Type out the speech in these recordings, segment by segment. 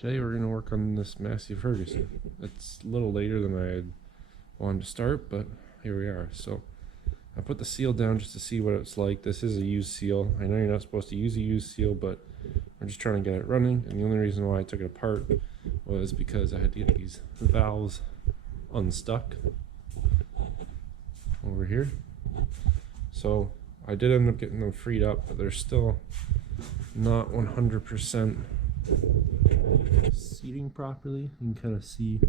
Today we're going to work on this Massy Ferguson. It's a little later than I had wanted to start, but here we are. So I put the seal down just to see what it's like. This is a used seal. I know you're not supposed to use a used seal, but we're just trying to get it running. And the only reason why I took it apart was because I had to get these valves unstuck over here. So I did end up getting them freed up, but they're still not 100% seating properly. You can kind of see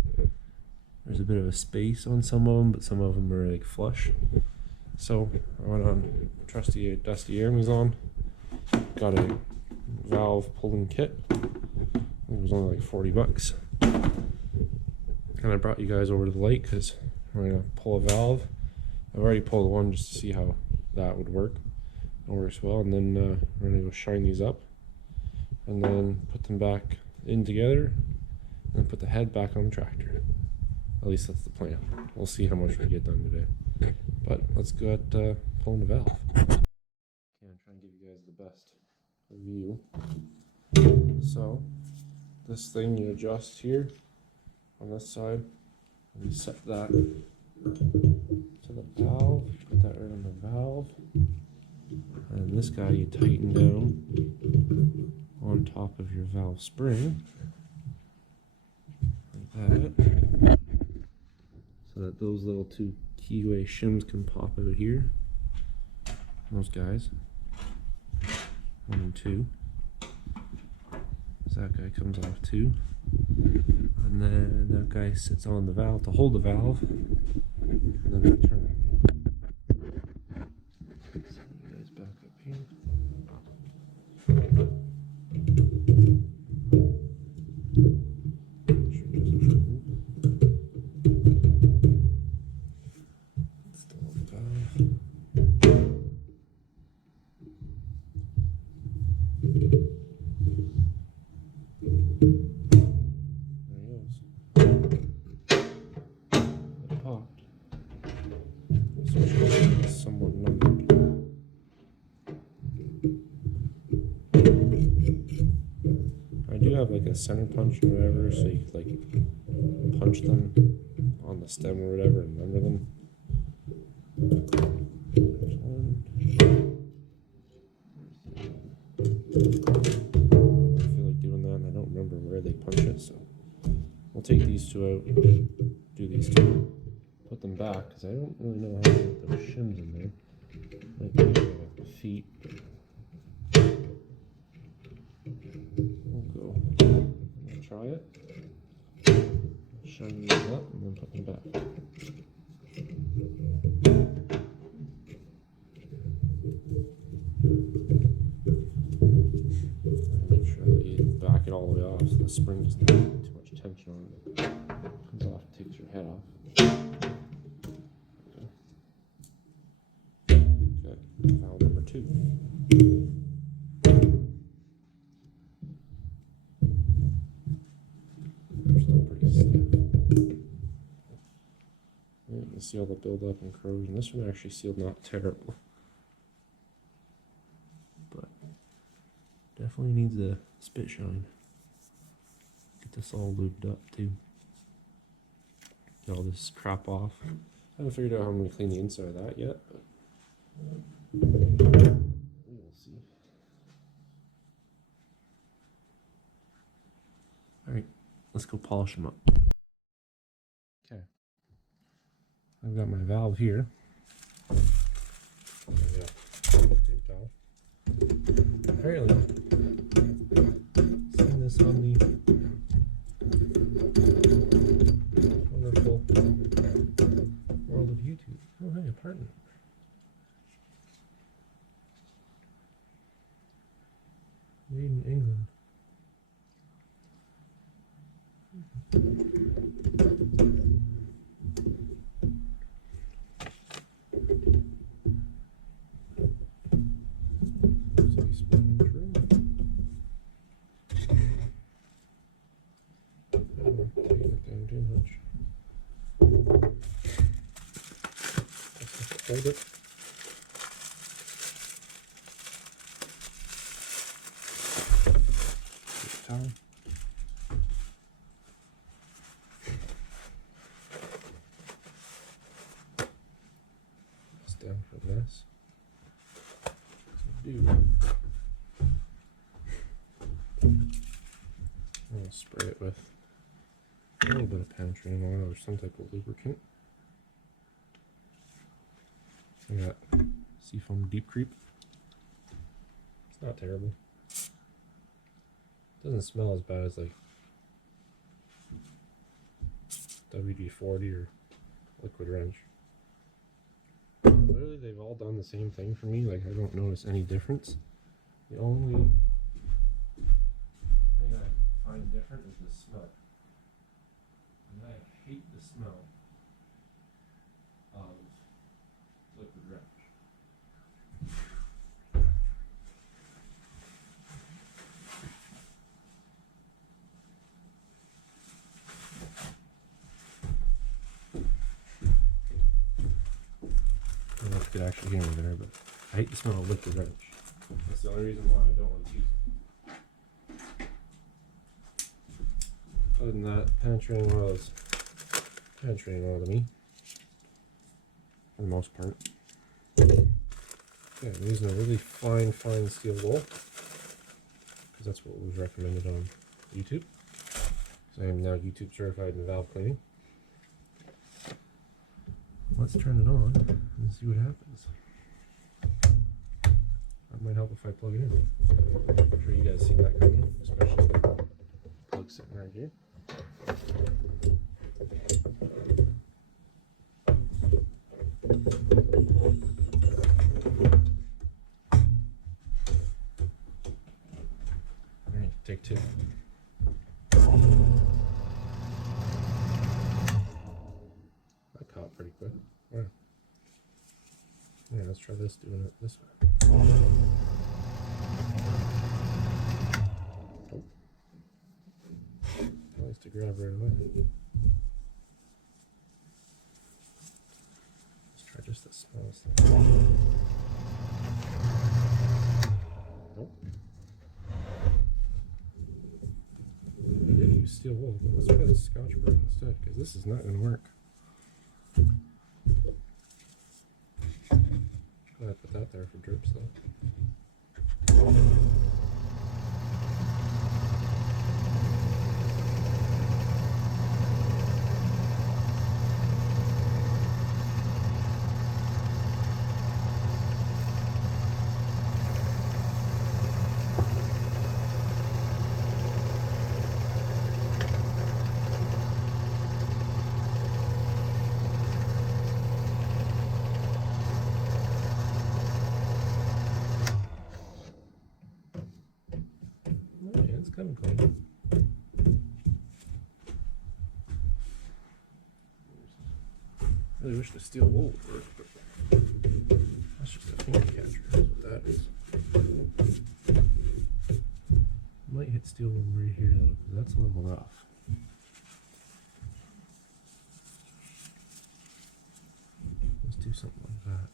there's a bit of a space on some of them, but some of them are like flush. So I went on trusty dusty Amazon, got a valve pulling kit. It was only like 40 bucks. And I brought you guys over to the lake because we're gonna pull a valve. I've already pulled one just to see how that would work. It works well, and then we're gonna go shine these up and then put them back in together and put the head back on the tractor. At least that's the plan. We'll see how much we get done today. But let's go at pulling the valve. Okay, I'm trying to give you guys the best view. So this thing you adjust here on this side, and you set that to the valve, put that right on the valve, and this guy you tighten down on top of your valve spring like that, so that those little two keyway shims can pop out here. Those guys, 1 and 2. So that guy comes off too, and then that guy sits on the valve to hold the valve, and then we turn it. So you guys back up here. Somewhat numbered. I do have like a center punch or whatever, so you could like punch them on the stem or whatever and number them. There's one. I feel like doing that and I don't remember where they punch it, so we'll take these two out, do these two, put them back, because I don't really know how to get those shims in there. Might be feet. We'll go. I'll try it. Shine these up and then put them back. Make sure that you back it all the way off so the spring doesn't have too much tension on it. Comes off, takes your head off. Valve number 2. They're still pretty stiff. You can see all the buildup and corrosion. This one actually sealed not terrible, but definitely needs a spit shine. Get this all lubed up too. Get all this crap off. I haven't figured out how I'm going to clean the inside of that yet, but we'll see. Alright, let's go polish them up. Okay. I've got my valve here. Apparently, seen this on the wonderful world of YouTube. Oh, hey, apartment. Made in England. Hold it. Time. spray it with a little bit of penetrating oil or some type of lubricant. I got Seafoam Deep Creep. It's not terrible. It doesn't smell as bad as like WD-40 or Liquid Wrench. Literally, they've all done the same thing for me. Like, I don't notice any difference. The only thing I find different is the smell. And I hate the smell of Liquid Wrench. I don't know if you could actually hear me there, but I hate the smell of Liquid Wrench. That's the only reason why I don't want to use it. Other than that, penetrating oil is penetrating oil to me, for the most part. Okay, I'm using a really fine steel wool, because that's what was recommended on YouTube. So I am now YouTube certified in valve cleaning. Let's turn it on and see what happens. That might help if I plug it in. I'm sure you guys seen that coming, especially the plug sitting right here. Alright, take two. That caught pretty quick. Wow. Yeah, let's try this, doing it this way. Oh. Nice to grab right away. Let's try just the smallest thing. Nope. I did use steel wool, but let's try this Scotch-Brite instead, because this is not going to work. Glad I put that there for drips though. It's kind of clean. I really wish the steel wool would work, but that's just a finger catcher. That's what that is. Might hit steel wool right here though, because that's a little rough. Let's do something like that.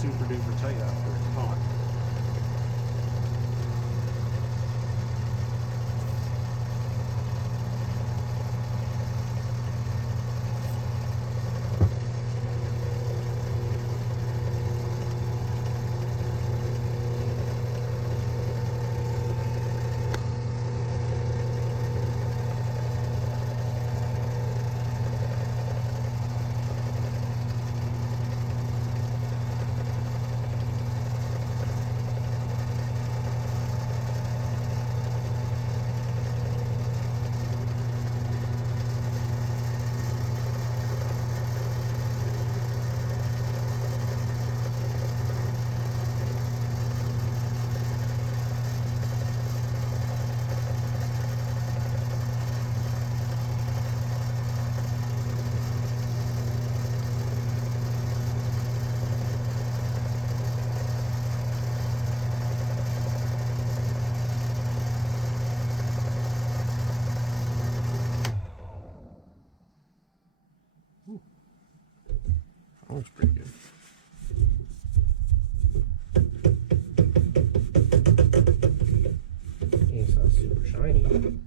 Super duper tight after it's hot. looks pretty good. It's not super shiny. I'm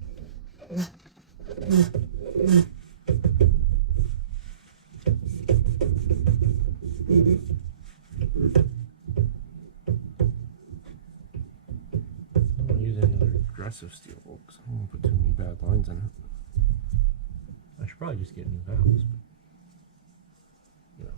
not using another aggressive steel wool because I don't want to put too many bad lines in it. I should probably just get new valves, but you know.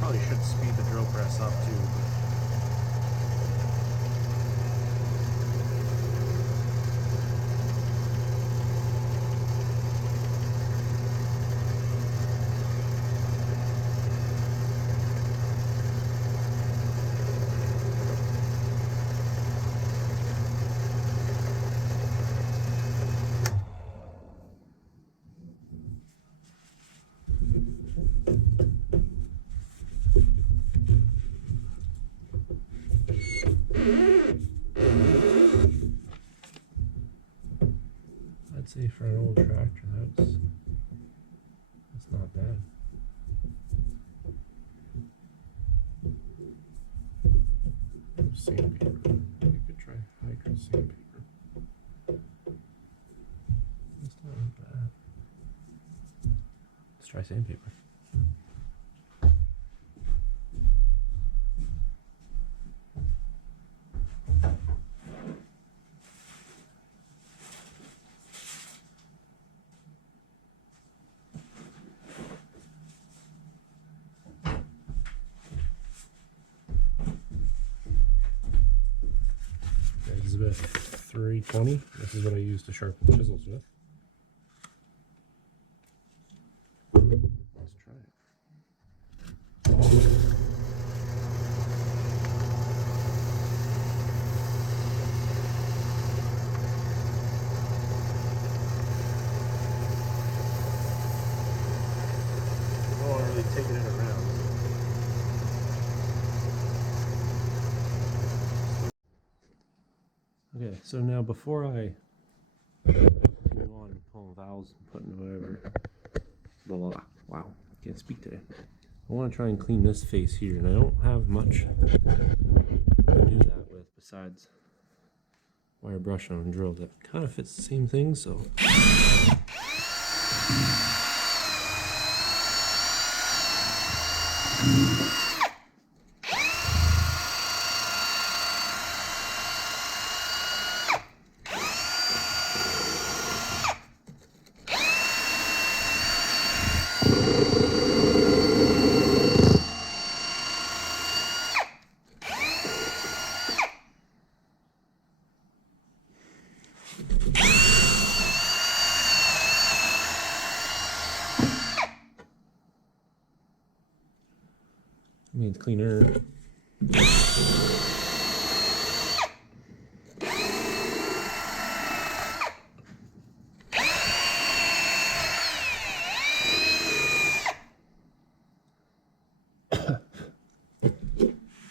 Probably should speed the drill press up too. I'd say for an old tractor, that's not bad. Sandpaper. We could try hydro sandpaper. That's not bad. Let's try sandpaper. This is about 320. This is what I use to sharpen chisels with. Let's try it. Oh, I'm really taking it around. Okay, so now before I go on pulling valves and putting whatever, blah, blah, blah. Wow, Can't speak today. I want to try and clean this face here, and I don't have much to do that with besides wire brush on and drill that kind of fits the same thing, so. Needs cleaner.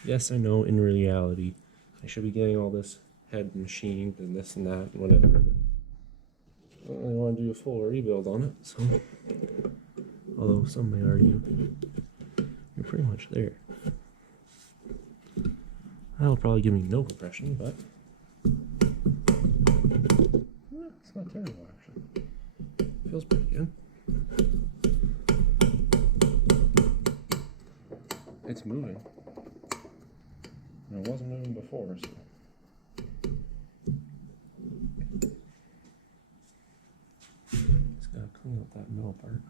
Yes, I know in reality I should be getting all this head machined and this and that and whatever, but I don't really want to do a full rebuild on it, so although some may argue you're pretty much there. That'll probably give me no compression, but it's not terrible actually. Feels pretty good. It's moving. And it wasn't moving before, so. Just gotta clean up that middle part.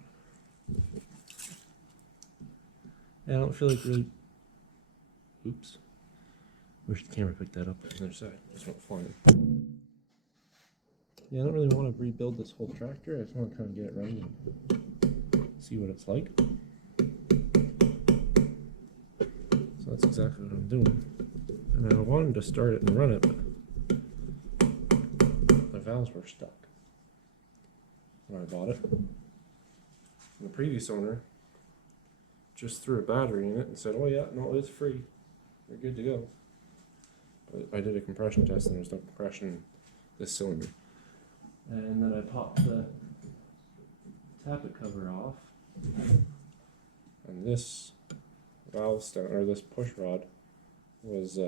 Yeah, I don't feel like really. Oops. Wish the camera picked that up on the other side. Just went flying. Yeah, I don't really want to rebuild this whole tractor. I just want to kind of get it running and see what it's like. So that's exactly what I'm doing. And I wanted to start it and run it, but the valves were stuck when I bought it. And the previous owner just threw a battery in it and said, "Oh yeah, no, it's free. You're good to go." But I did a compression test and there's no compression in this cylinder. And then I popped the tappet cover off, and this valve stem, or this push rod, was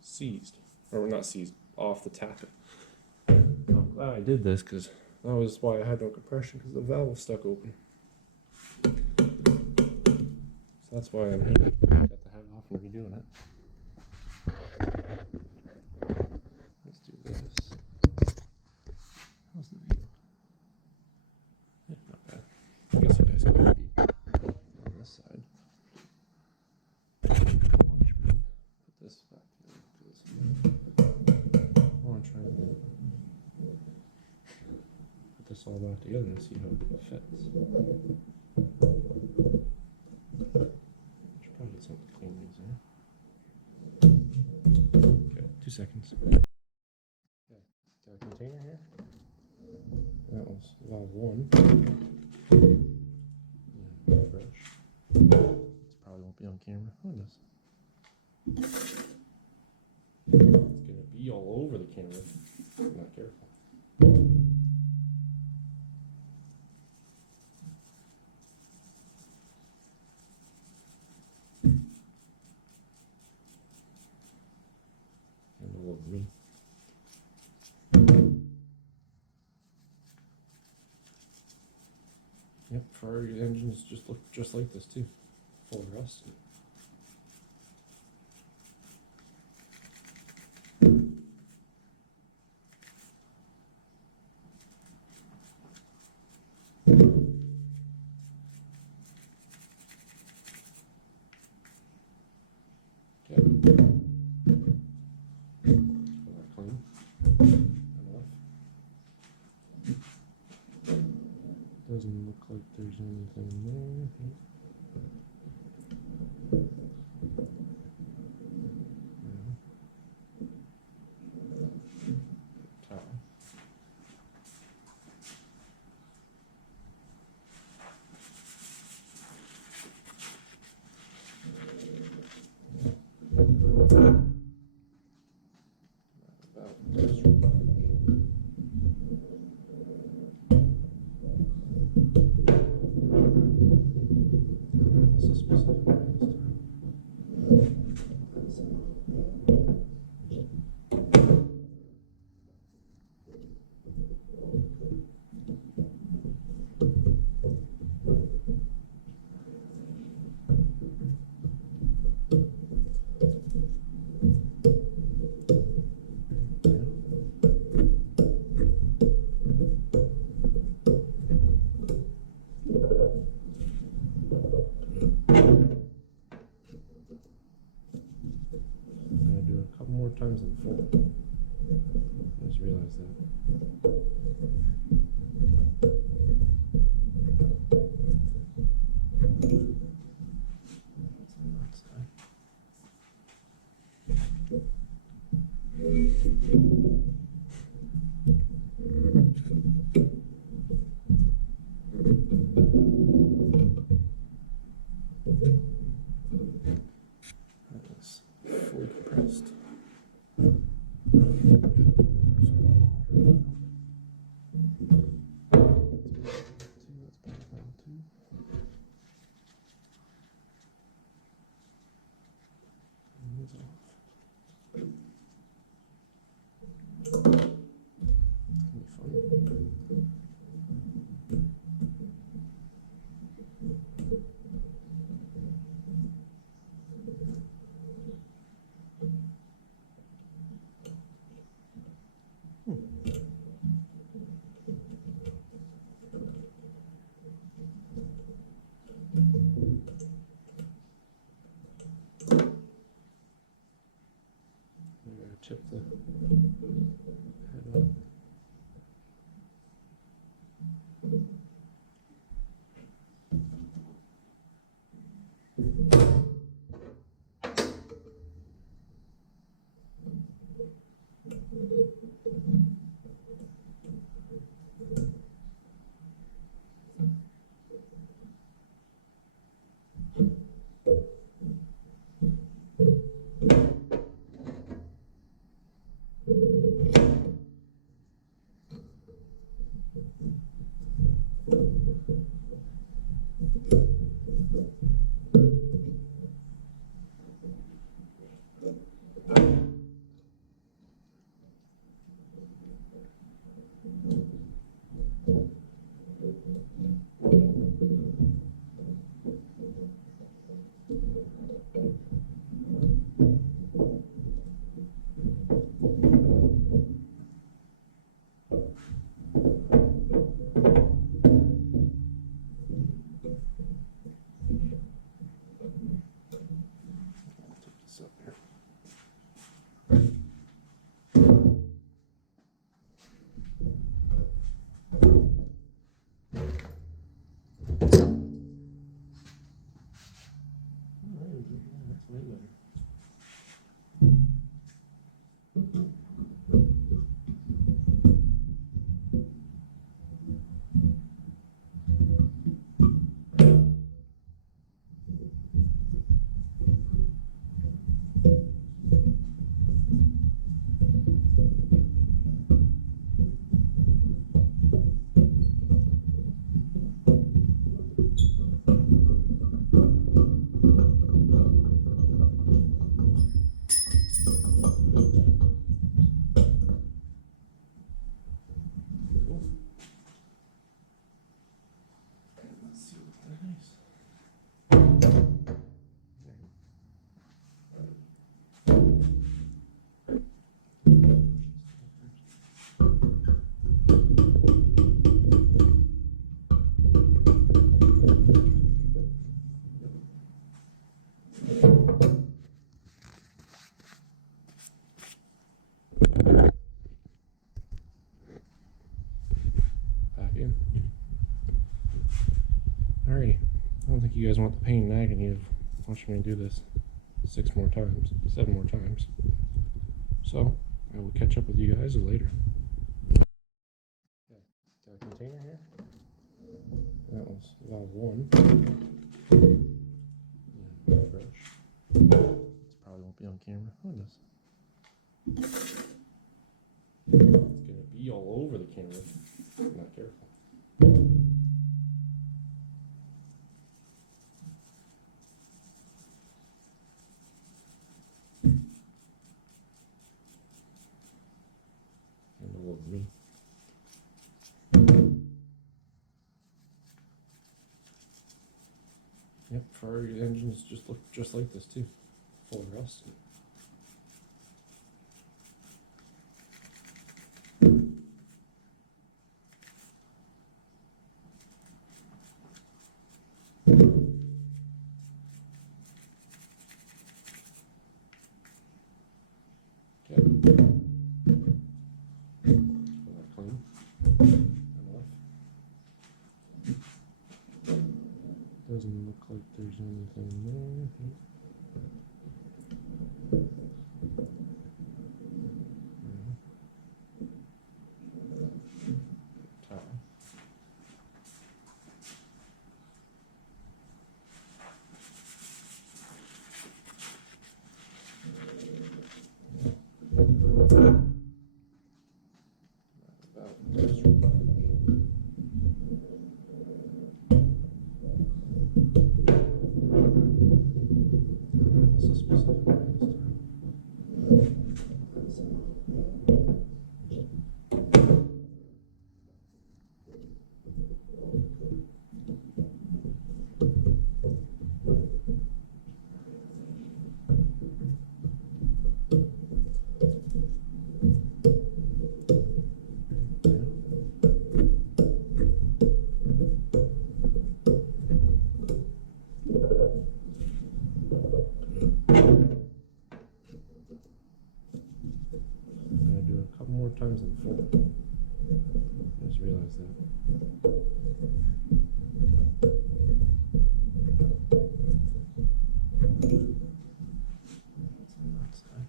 seized, or not seized, off the tappet. I'm glad I did this because that was why I had no compression, because the valve was stuck open. So that's why I'm here. Got the head off and redoing it. Let's do this. How's the view? Yeah, not bad. I guess you guys can be on this side. Watch me put this back here, because I want to try and put this all back together and see how it fits. Should probably get something to clean these there. Okay, 2 seconds. Okay, got a container here. That was valve 1. Yeah, brush. This probably won't be on camera. Oh, it is. It's gonna be all over the camera if I'm not careful. And all over me. Yep, Ferguson engines just look just like this too, full of rust. Okay. Clean. Enough. Doesn't look like there's anything there. Towel. so specific this time. More times than 4. I just realized that. That's on that side. That is fully compressed. Chip the head up. Alrighty, I don't think you guys want the pain and agony of watching me do this 7 more times. So, I will catch up with you guys later. Okay, got a container here. That was valve 1. And brush. This probably won't be on camera. Oh, it does. It's gonna be all over the camera if I'm not careful. far, engines just look just like this too, full of rust. Doesn't look like there's anything there. More times than 4. I just realized that. That's on that side.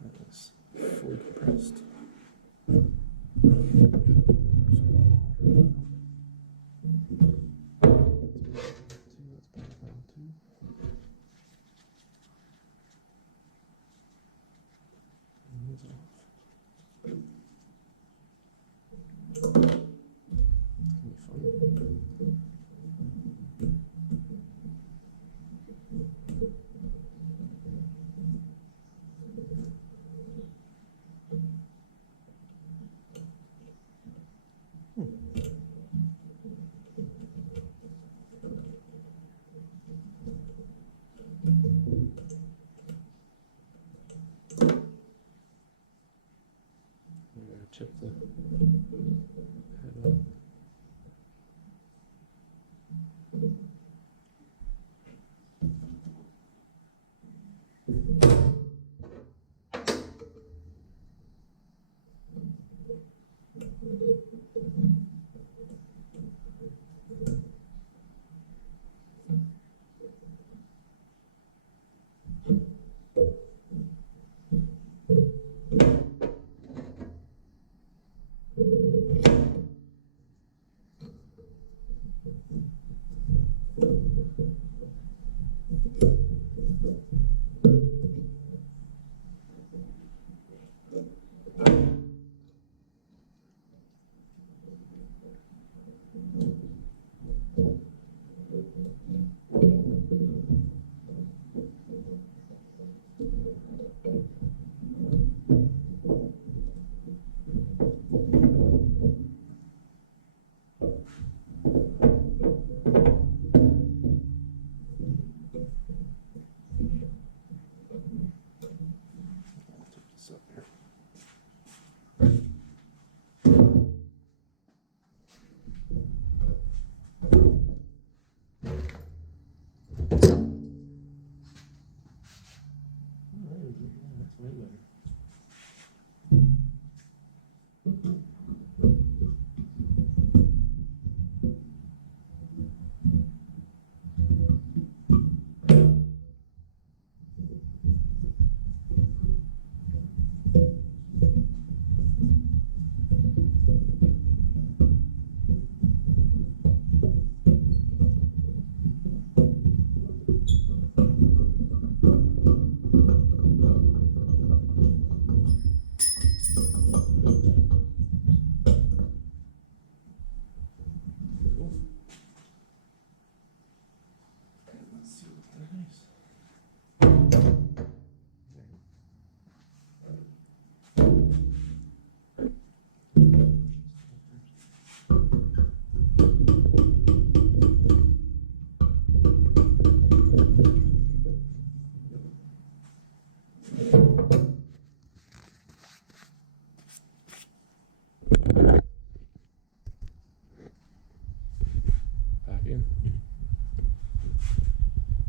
That is fully compressed. Chip the head up.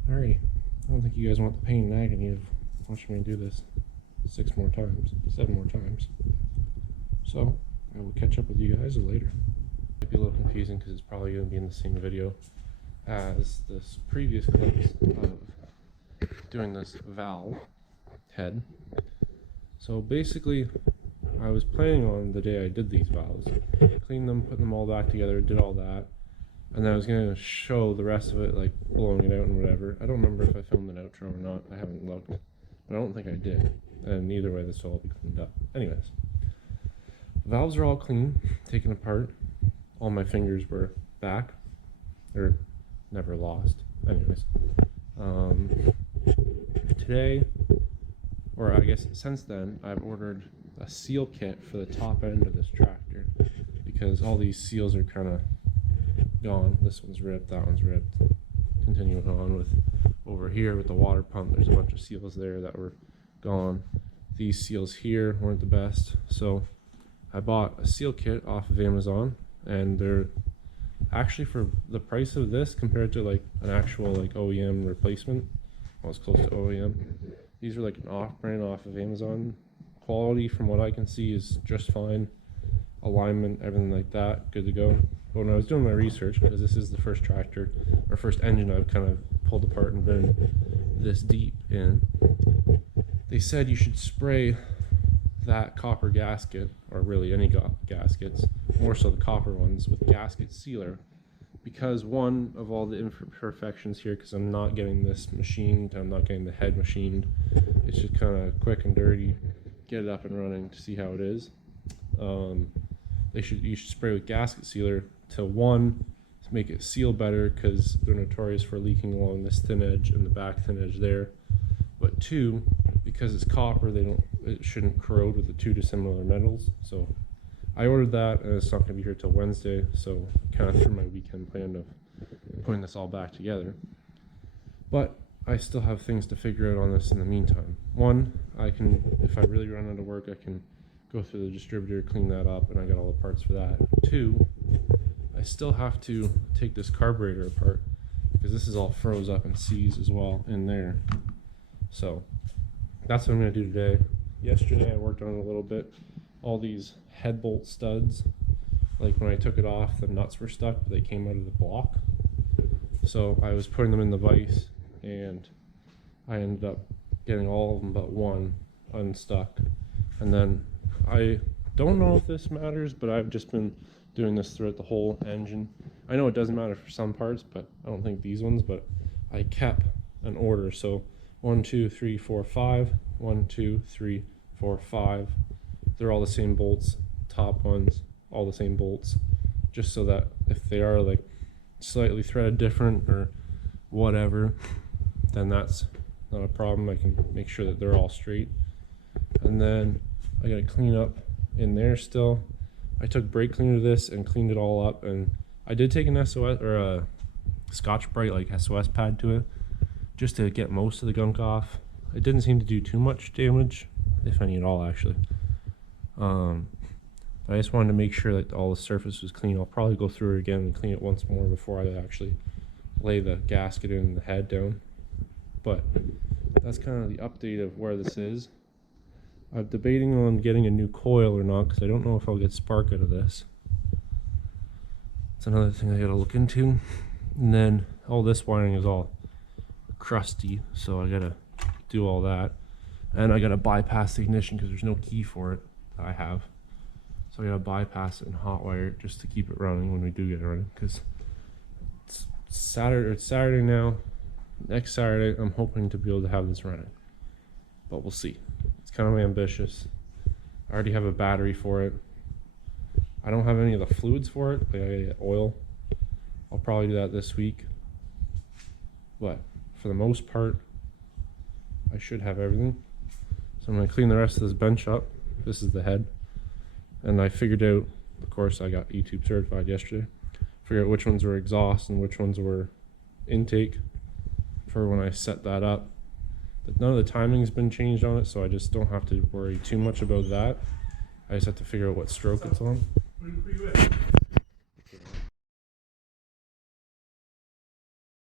Alrighty, I don't think you guys want the pain and agony of watching me do this 7 more times. So I will catch up with you guys later. Might be a little confusing because it's probably going to be in the same video as this previous clips of doing this valve head. So basically, I was planning on the day I did these valves, clean them, put them all back together, did all that, and then I was going to show the rest of it, like blowing it out and whatever. I don't remember if I filmed an outro or not. I haven't looked, but I don't think I did. And either way, this will all be cleaned up. Anyways, valves are all clean, taken apart. All my fingers were back, or never lost. Anyways, today, or I guess since then, I've ordered a seal kit for the top end of this tractor because all these seals are kind of gone. This one's ripped, that one's ripped. Continuing on with over here with the water pump, there's a bunch of seals there that were gone. These seals here weren't the best, so I bought a seal kit off of Amazon, and they're actually, for the price of this compared to like an actual like OEM replacement, well, it's close to OEM. These are like an off-brand off of Amazon. Quality, from what I can see, is just fine. Alignment, everything like that, good to go. But when I was doing my research, because this is the first tractor or first engine I've kind of pulled apart and been this deep in, they said you should spray that copper gasket, or really any gaskets, more so the copper ones, with gasket sealer, because one of all the imperfections here, because I'm not getting this machined, I'm not getting the head machined, it's just kind of quick and dirty, get it up and running to see how it is. You should spray with gasket sealer to, one, to make it seal better, because they're notorious for leaking along this thin edge and the back thin edge there, but two, because it's copper, it shouldn't corrode with the two dissimilar metals. So I ordered that, and it's not going to be here till Wednesday, so I kind of threw my weekend plan of putting this all back together. But I still have things to figure out on this in the meantime. One, I can, if I really run out of work, I can go through the distributor, clean that up, and I got all the parts for that. Two, I still have to take this carburetor apart, because this is all froze up and seized as well in there. So that's what I'm going to do today. Yesterday I worked on it a little bit. All these head bolt studs, like when I took it off, the nuts were stuck, but they came out of the block. So I was putting them in the vise, and I ended up getting all of them but one unstuck. And then I don't know if this matters, but I've just been doing this throughout the whole engine. I know it doesn't matter for some parts, but I don't think these ones, but I kept an order. So 1, 2, 3, 4, 5, 1, 2, 3, 4, 5. They're all the same bolts, top ones, all the same bolts, just so that if they are like slightly threaded different or whatever, then that's not a problem. I can make sure that they're all straight. And then I gotta clean up in there still. I took brake cleaner to this and cleaned it all up, and I did take an SOS or a Scotch-Brite like SOS pad to it, just to get most of the gunk off. It didn't seem to do too much damage, if any at all actually. But I just wanted to make sure that all the surface was clean. I'll probably go through it again and clean it once more before I actually lay the gasket and the head down. But that's kind of the update of where this is. I'm debating on getting a new coil or not, because I don't know if I'll get spark out of this. It's another thing I gotta look into. And then all this wiring is all crusty, so I gotta do all that. And I gotta bypass the ignition because there's no key for it that I have. So I gotta bypass it and hot wire it just to keep it running when we do get it running, because it's Saturday now. Next Saturday I'm hoping to be able to have this running, but we'll see. It's kind of ambitious. I already have a battery for it. I don't have any of the fluids for it. Like, I gotta get oil. I'll probably do that this week, but for the most part I should have everything. So I'm going to clean the rest of this bench up. This is the head, and I figured out, of course I got YouTube certified yesterday, figured out which ones were exhaust and which ones were intake for when I set that up. But none of the timing's been changed on it, so I just don't have to worry too much about that. I just have to figure out what stroke it's on.